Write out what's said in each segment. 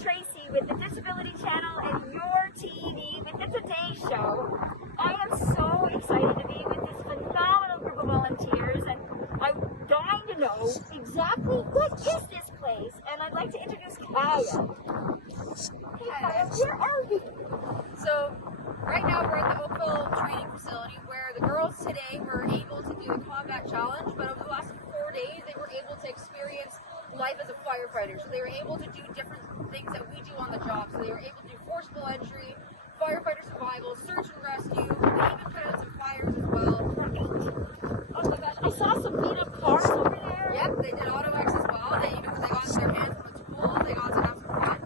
Tracy with the Disability Channel and your TV with the Today Show. I am so excited to be with this phenomenal group of volunteers, and I'm dying to know exactly what is this place, and I'd like to introduce Kaya. Hey Kaya, where are we? So right now we're at the Oakville training facility where the girls today were able to do a combat challenge, but over the last 4 days they were able to experience life as a firefighter. So they were able to do different things that we do on the job. So they were able to do forcible entry, firefighter survival, search and rescue. They even put out some fires as well. Oh my gosh, I saw some beat up cars over there. Yep, they did auto X as well. They got their hands on the tools. They got to have some fun.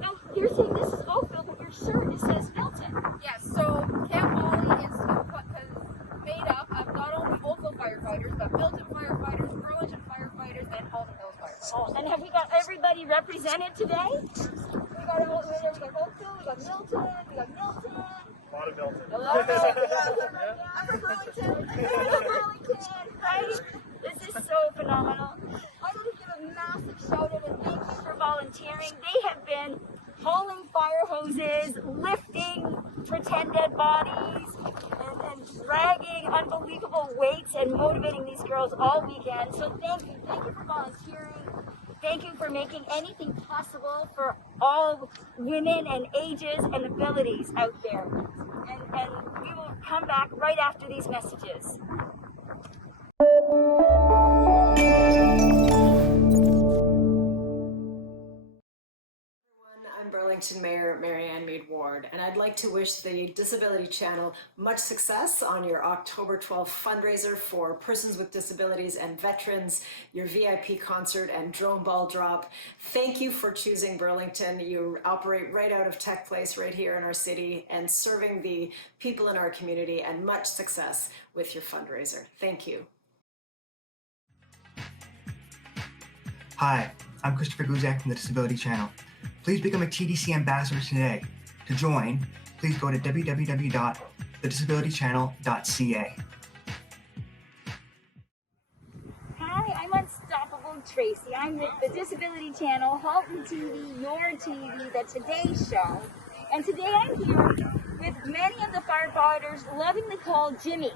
Now, you're saying this is Oakville, but your shirt, it says Milton. Yes, so Camp Molly is made up of not only Oakville firefighters, but Milton firefighters, Burlington firefighters, and Halton Hills firefighters. Oh, and have we got everybody represented today? We got Oakville, we got Milton, we got Milton. A lot of Milton. A lot of Milton. I'm from Burlington. Burlington, right? This is so phenomenal. I want to give a massive shout out and thank you for volunteering. They have been hauling fire hoses, lifting pretend dead bodies, and dragging unbelievable weights and motivating these girls all weekend. So thank you for volunteering. Thank you for making anything possible for all women and ages and abilities out there. And we will come back right after these messages. I'm Burlington Mayor Mary Ann Meade Ward, and I'd like to wish the Disability Channel much success on your October 12th fundraiser for persons with disabilities and veterans, your VIP concert and drone ball drop. Thank you for choosing Burlington. You operate right out of Tech Place right here in our city and serving the people in our community, and much success with your fundraiser. Thank you. Hi, I'm Christopher Guzak from the Disability Channel. Please become a TDC ambassador today. To join, please go to www.thedisabilitychannel.ca. Hi, I'm Unstoppable Tracy. I'm with the Disability Channel, Halton TV, your TV, the Today Show. And today I'm here with many of the firefighters lovingly called Jimmy.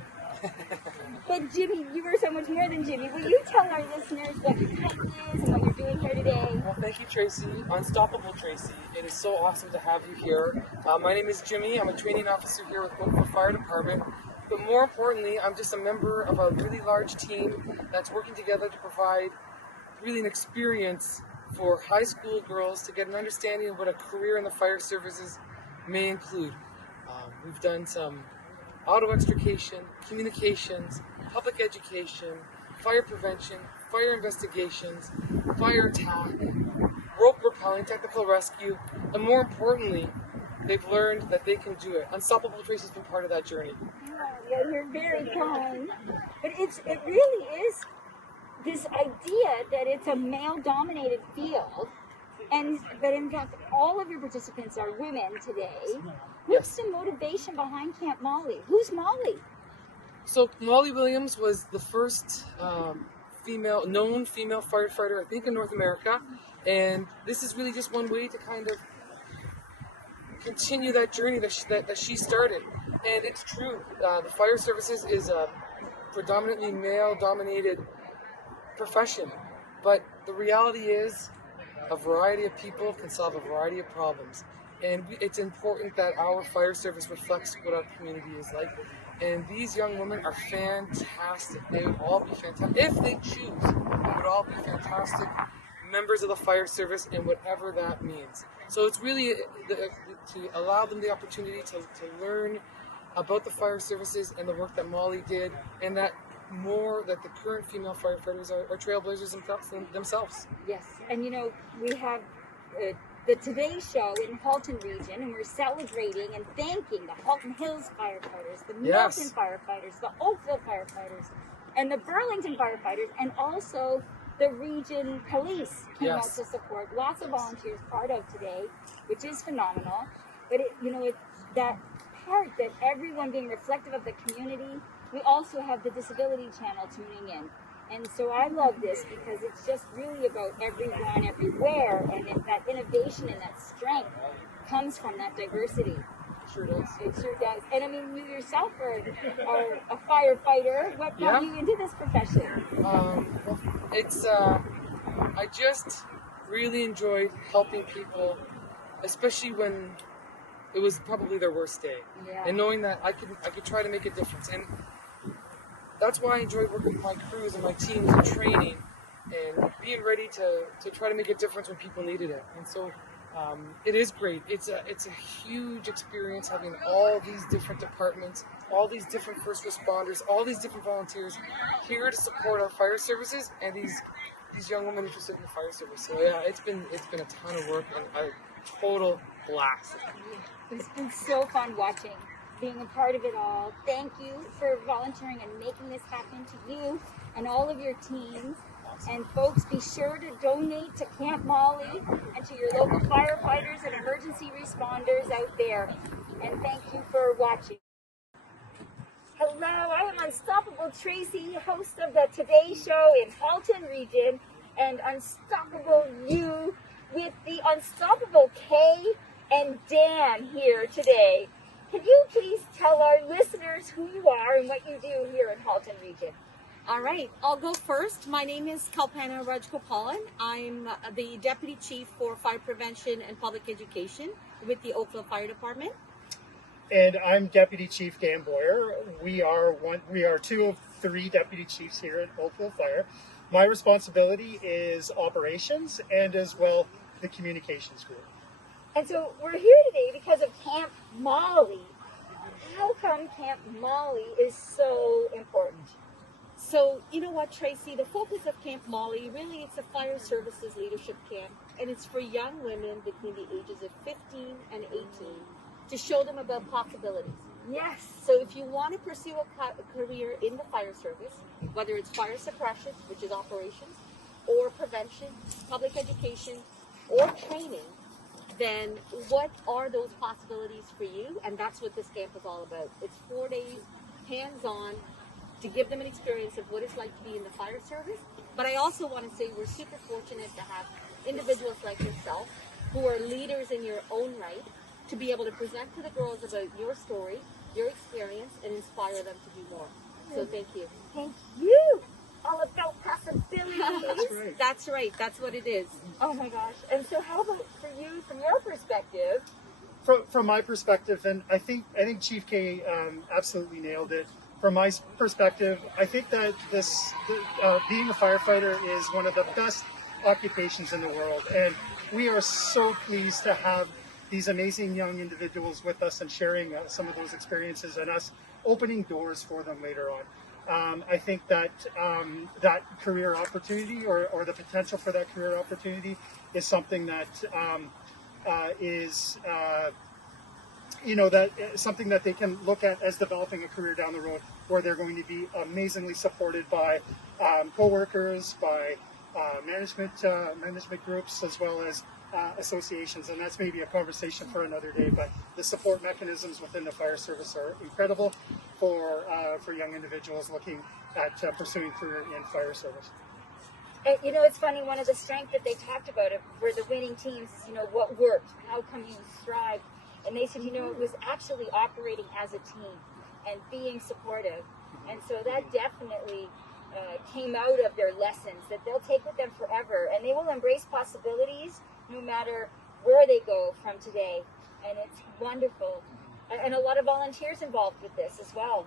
But Jimmy, you are so much more than Jimmy. Will you tell our listeners what your title is and what you're doing here today? Well, thank you, Tracy. Unstoppable Tracy. It is so awesome to have you here. My name is Jimmy. I'm a training officer here with Oakville Fire Department. But more importantly, I'm just a member of a really large team that's working together to provide really an experience for high school girls to get an understanding of what a career in the fire services may include. We've done some auto extrication, communications, public education, fire prevention, fire investigations, fire attack, rope rappelling, technical rescue, and more importantly, they've learned that they can do it. Unstoppable Tracy's been part of that journey. Yeah, you're very kind. But it really is this idea that it's a male-dominated field, but in fact, all of your participants are women today. What's the motivation behind Camp Molly? Who's Molly? So Molly Williams was the first known female firefighter, I think, in North America, and this is really just one way to kind of continue that journey that she started. And it's true, the fire services is a predominantly male-dominated profession, but the reality is a variety of people can solve a variety of problems. And it's important that our fire service reflects what our community is like. And these young women are fantastic. They would all be fantastic. If they choose, they would all be fantastic members of the fire service, and whatever that means. So it's really to allow them the opportunity to learn about the fire services and the work that Molly did, and that the current female firefighters are trailblazers themselves. Yes, and we have the Today Show in Halton region, and we're celebrating and thanking the Halton Hills firefighters, the Milton firefighters, the Oakville firefighters, and the Burlington firefighters, and also the region police came out to support. Lots of volunteers part of today, which is phenomenal. But it's that part that everyone being reflective of the community. We also have the Disability Channel tuning in. And so I love this because it's just really about everyone, everywhere, and that innovation and that strength comes from that diversity. Sure does. It sure does. And I mean, you yourself are a firefighter. What brought you into this profession? Well, it's I just really enjoyed helping people, especially when it was probably their worst day, and knowing that I could try to make a difference. And that's why I enjoy working with my crews and my teams and training and being ready to try to make a difference when people needed it. And so it is great. It's a huge experience having all these different departments, all these different first responders, all these different volunteers here to support our fire services and these young women interested in the fire service. So yeah, it's been a ton of work and a total blast. It's been so fun watching, being a part of it all. Thank you for volunteering and making this happen, to you and all of your teams. And folks, be sure to donate to Camp Molly and to your local firefighters and emergency responders out there. And thank you for watching. Hello, I am Unstoppable Tracy, host of the Today Show in Halton region, and Unstoppable You with the Unstoppable Kay and Dan here today. Can you please tell our listeners who you are and what you do here in Halton region? All right, I'll go first. My name is Kalpana Rajgopalan. I'm the Deputy Chief for Fire Prevention and Public Education with the Oakville Fire Department. And I'm Deputy Chief Dan Boyer. We are two of three deputy chiefs here at Oakville Fire. My responsibility is operations and as well the communications group. And so we're here today because of Camp Molly. How come Camp Molly is so important? So, you know what, Tracy, the focus of Camp Molly, really it's a fire services leadership camp, and it's for young women between the ages of 15 and 18 to show them about possibilities. Yes. So if you want to pursue a career in the fire service, whether it's fire suppression, which is operations, or prevention, public education, or training, then what are those possibilities for you? And that's what this camp is all about. It's 4 days, hands-on, to give them an experience of what it's like to be in the fire service. But I also want to say we're super fortunate to have individuals like yourself who are leaders in your own right to be able to present to the girls about your story, your experience, and inspire them to do more. So thank you. Thank you. All about possibilities. That's right. That's right. That's what it is. Oh my gosh. And so how about for you, from your perspective? From my perspective, and I think Chief K absolutely nailed it. From my perspective, I think that being a firefighter is one of the best occupations in the world, and we are so pleased to have these amazing young individuals with us and sharing some of those experiences and us opening doors for them later on. I think that that career opportunity or the potential for that career opportunity is something that is something that they can look at as developing a career down the road, where they're going to be amazingly supported by co-workers, by management groups, as well as associations. And that's maybe a conversation for another day, but the support mechanisms within the fire service are incredible for young individuals looking at pursuing career in fire service. And, it's funny, one of the strengths that they talked about were the winning teams, what worked, how come you thrived. And they said, it was actually operating as a team and being supportive. And so that definitely came out of their lessons that they'll take with them forever. And they will embrace possibilities no matter where they go from today. And it's wonderful. And a lot of volunteers involved with this as well.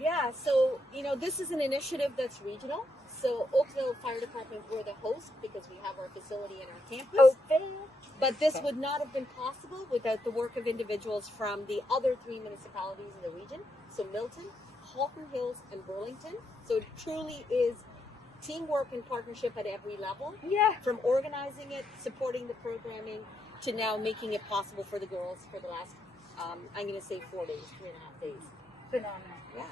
Yeah, so, this is an initiative that's regional. So Oakville Fire Department, we're the host because we have our facility and our campus. Oakville. But this would not have been possible without the work of individuals from the other three municipalities in the region. So Milton, Halton Hills, and Burlington. So it truly is teamwork and partnership at every level. Yeah. From organizing it, supporting the programming, to now making it possible for the girls for the last, I'm going to say 4 days, 3.5 days. Phenomenal. Yeah.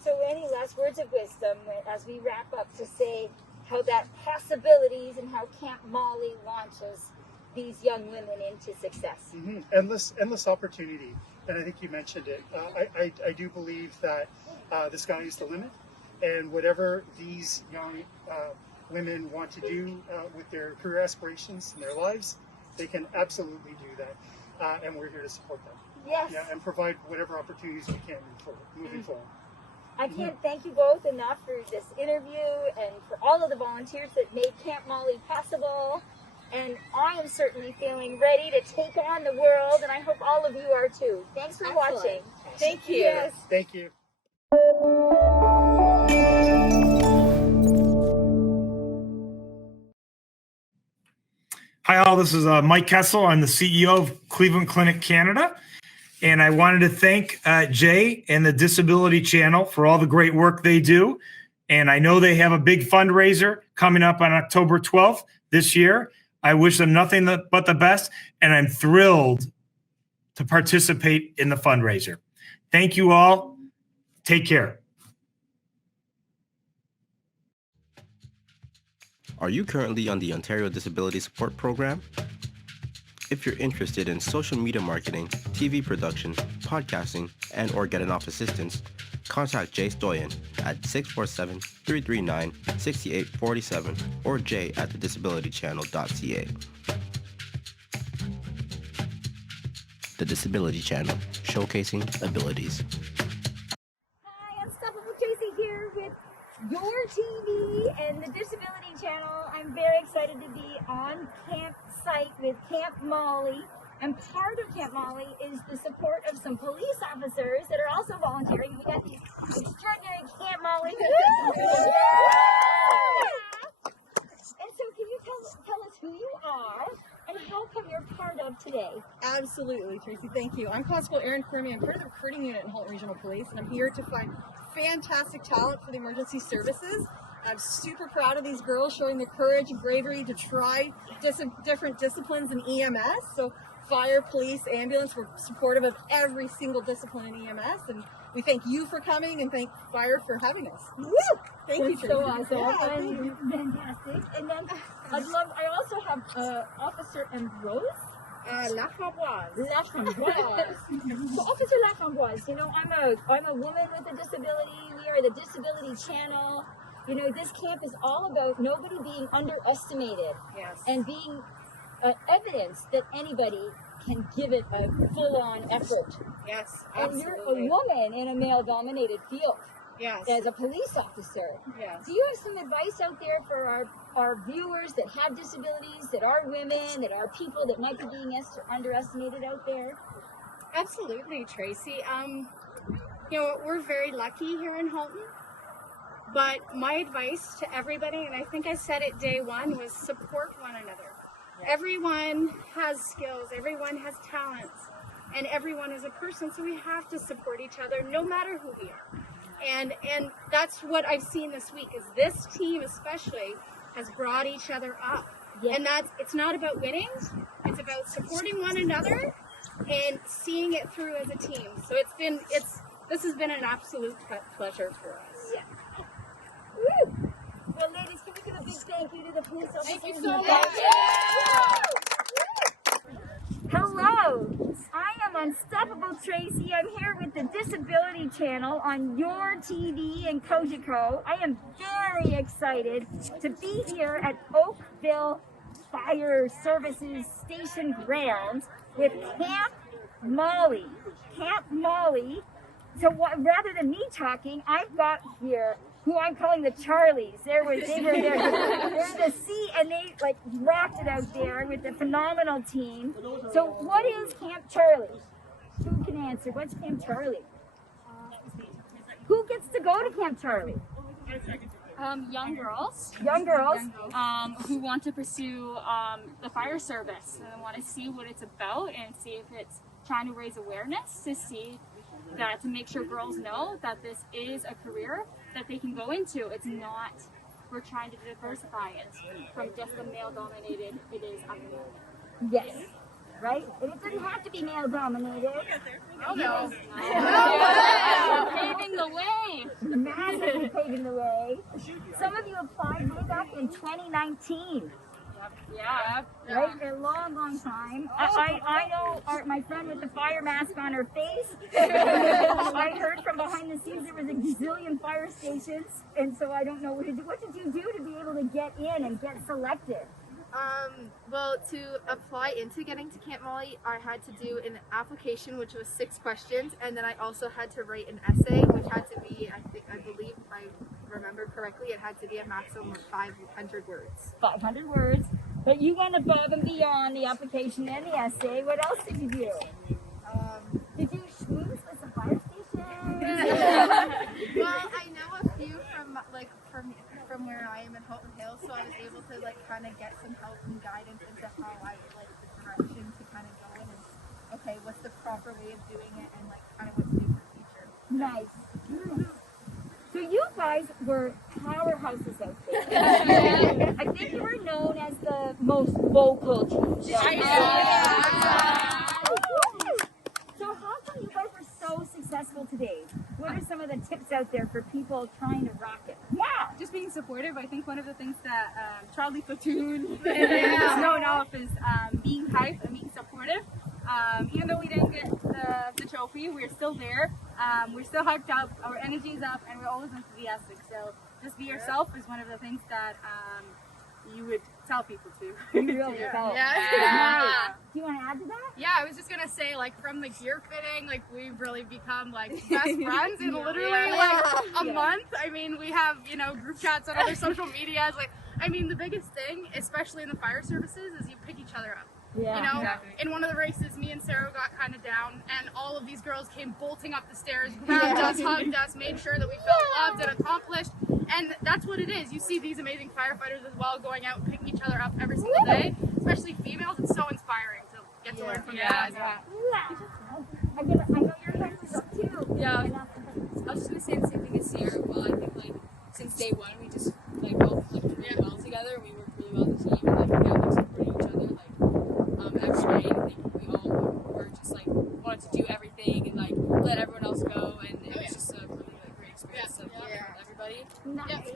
So any last words of wisdom as we wrap up to say how that possibilities and how Camp Molly launches these young women into success? Mm-hmm. Endless opportunity. And I think you mentioned it. I do believe that the sky is the limit. And whatever these young women want to do with their career aspirations in their lives, they can absolutely do that. And we're here to support them. Yes. Yeah, and provide whatever opportunities we can moving forward. I can't thank you both enough for this interview and for all of the volunteers that made Camp Molly possible. And I am certainly feeling ready to take on the world, and I hope all of you are too. Thanks for watching. Thank you. Yes. Thank you. Hi all, this is Mike Kessel. I'm the CEO of Cleveland Clinic Canada. And I wanted to thank Jay and the Disability Channel for all the great work they do. And I know they have a big fundraiser coming up on October 12th this year. I wish them nothing but the best. And I'm thrilled to participate in the fundraiser. Thank you all. Take care. Are you currently on the Ontario Disability Support Program? If you're interested in social media marketing, TV production, podcasting, and or getting off assistance, contact Jay Stoyan at 647-339-6847 or jay@thedisabilitychannel.ca. The Disability Channel, showcasing abilities. Hi, Unstoppable Tracy here with your TV and the Disability Channel. I'm very excited to be on campsite with Camp Molly. And part of Camp Molly is the support of some police officers that are also volunteering. We got these extraordinary Camp Molly. And so can you tell us who you are and how come you're part of today? Absolutely, Tracy. Thank you. I'm Constable Cormier. I'm part of the recruiting unit in Halton Regional Police, and I'm here to find fantastic talent for the emergency services. I'm super proud of these girls showing the courage and bravery to try different disciplines in EMS. So fire, police, ambulance, we're supportive of every single discipline in EMS, and we thank you for coming and thank Fire for having us. Woo! Thank you, Tracy. So awesome. Yeah, thank you. Fantastic. And then I also have Officer Ambrose. Laframboise. Laframboise. So Officer Laframboise, you know, I'm a woman with a disability. We are the Disability Channel. You know, this camp is all about nobody being underestimated. Yes. And being evidence that anybody can give it a full-on effort. Yes, And you're a woman in a male-dominated field. Yes. As a police officer. Yes. Do you have some advice out there for our viewers that have disabilities, that are women, that are people that might be being underestimated out there? Absolutely, Tracy. You know, we're very lucky here in Halton, but my advice to everybody, and I think I said it day one, was support one another. Yes. Everyone has skills, everyone has talents, and everyone is a person, so we have to support each other no matter who we are. And that's what I've seen this week, is this team especially has brought each other up. Yes. And it's not about winning, it's about supporting one another and seeing it through as a team. So this has been an absolute pleasure for us. Yeah. Woo! Well, ladies, can we give a big thank you to the police officers? Thank you so much. Hello, I am Unstoppable Tracy. I'm here with the Disability Channel on your TV in Cogeco. I am very excited to be here at Oakville Fire Services Station Grounds with Camp Molly. Camp Molly. So rather than me talking, I've got here who I'm calling the Charlies. They're the C, and they like rocked it out there with a phenomenal team. So what is Camp Charlie? Who can answer? What's Camp Charlie? Who gets to go to Camp Charlie? Young girls. Young girls. Who want to pursue the fire service and want to see what it's about and see if it's trying to raise awareness to make sure girls know that this is a career that they can go into. It's not, we're trying to diversify it from just a male-dominated, it is a male. Yes, right? And it doesn't have to be male-dominated. Oh no. Paving the way. Massively paving the way. Some of you applied way back in 2019. Yeah, right? A long, long time. I know my friend with the fire mask on her face. I heard from behind the scenes there was a gazillion fire stations, and so I don't know what to do. What did you do to be able to get in and get selected? Well, to apply into getting to Camp Molly, I had to do an application, which was 6 questions, and then I also had to write an essay, which had to be, I believe, if I remember correctly, it had to be a maximum of 500 words. 500 words. But you went above and beyond the application and the essay. What else did you do? Did you schmooze with some fire stations? Well, I know a few from where I am in Halton Hills, so I was able to kind of get some help and guidance into how I would the direction to kind of go in and okay, what's the proper way of doing it and kind of what to do for the future. Nice. So you guys were powerhouses out there. I think you were known as the most vocal team. So how come you guys were so successful today? What are some of the tips out there for people trying to rock it? Yeah. Just being supportive. I think one of the things that Charlie Platoon is known of is being hype and being supportive. Even though we didn't get the trophy, we're still there. We're still hyped up, our energy is up, and we're always enthusiastic. So just be yourself is one of the things that you would tell people to. You really felt. Yeah. Do you want to add to that? Yeah, I was just gonna say, from the gear fitting, we've really become best friends in literally a month. I mean, we have group chats on other social medias. The biggest thing, especially in the fire services, is you pick each other up. Yeah. Exactly. In one of the races, me and Sarah got kind of down, and all of these girls came bolting up the stairs, grabbed us, hugged us, made sure that we felt loved and accomplished. And that's what it is. You see these amazing firefighters as well going out and picking each other up every single day, especially females. It's so inspiring to get to learn from you guys. I know your hands is up too. Yeah. I was just gonna say the same thing as Sarah. Well, I think since day one, we just all clicked really well together. We worked really well as a team, and supporting each other. That was great. I think we all were just wanted to do everything and let everyone else go, and it was just a really great experience for everybody. Nice.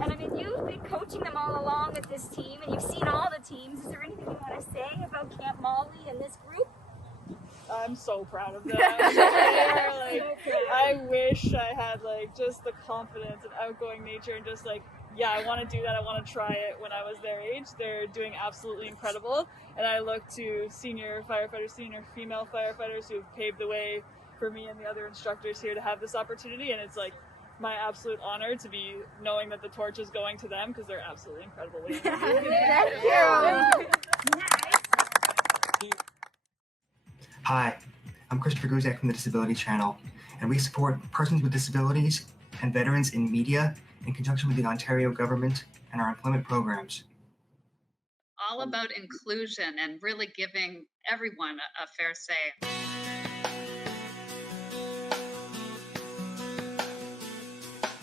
And you've been coaching them all along with this team, and you've seen all the teams. Is there anything you want to say about Camp Molly and this group? I'm so proud of them. I wish I had just the confidence and outgoing nature and just I want to do that. I want to try it when I was their age. They're doing absolutely incredible. And I look to senior female firefighters who have paved the way for me and the other instructors here to have this opportunity. And it's my absolute honor to be knowing that the torch is going to them because they're absolutely incredible. Thank you. Hi, I'm Christopher Guzak from the Disability Channel, and we support persons with disabilities and veterans in media in conjunction with the Ontario government and our employment programs. All about inclusion and really giving everyone a fair say.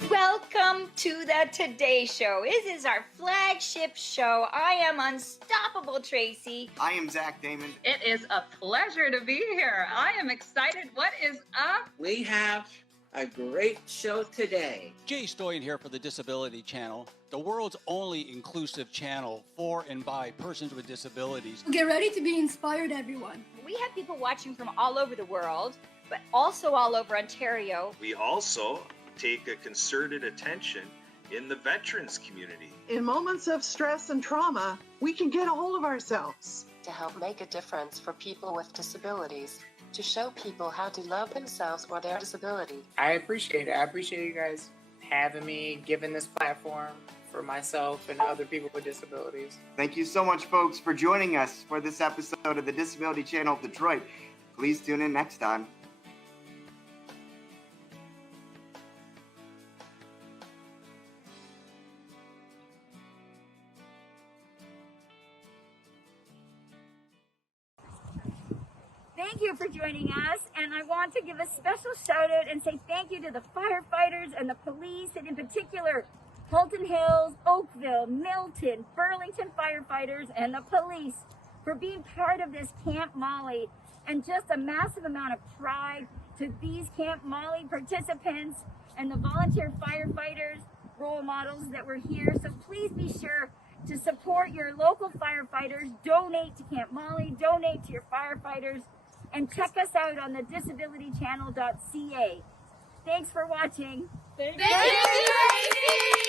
Welcome to the Today Show. This is our flagship show. I am Unstoppable Tracy. I am Zach Damon. It is a pleasure to be here. I am excited. What is up? We have a great show today. Jay Stoyan here for the Disability Channel, the world's only inclusive channel for and by persons with disabilities. Get ready to be inspired, everyone. We have people watching from all over the world, but also all over Ontario. We also take a concerted attention in the veterans community. In moments of stress and trauma, we can get a hold of ourselves. To help make a difference for people with disabilities, to show people how to love themselves or their disability. I appreciate it. I appreciate you guys having me, giving this platform for myself and other people with disabilities. Thank you so much, folks, for joining us for this episode of the Disability Channel Detroit. Please tune in next time. Thank you for joining us, and I want to give a special shout out and say thank you to the firefighters and the police, and in particular Halton Hills, Oakville, Milton, Burlington firefighters and the police for being part of this Camp Molly, and just a massive amount of pride to these Camp Molly participants and the volunteer firefighters, role models that were here. So please be sure to support support your local firefighters, donate to Camp Molly, donate to your firefighters, and check us out on the disabilitychannel.ca. Thanks for watching. Thank you, Tracy!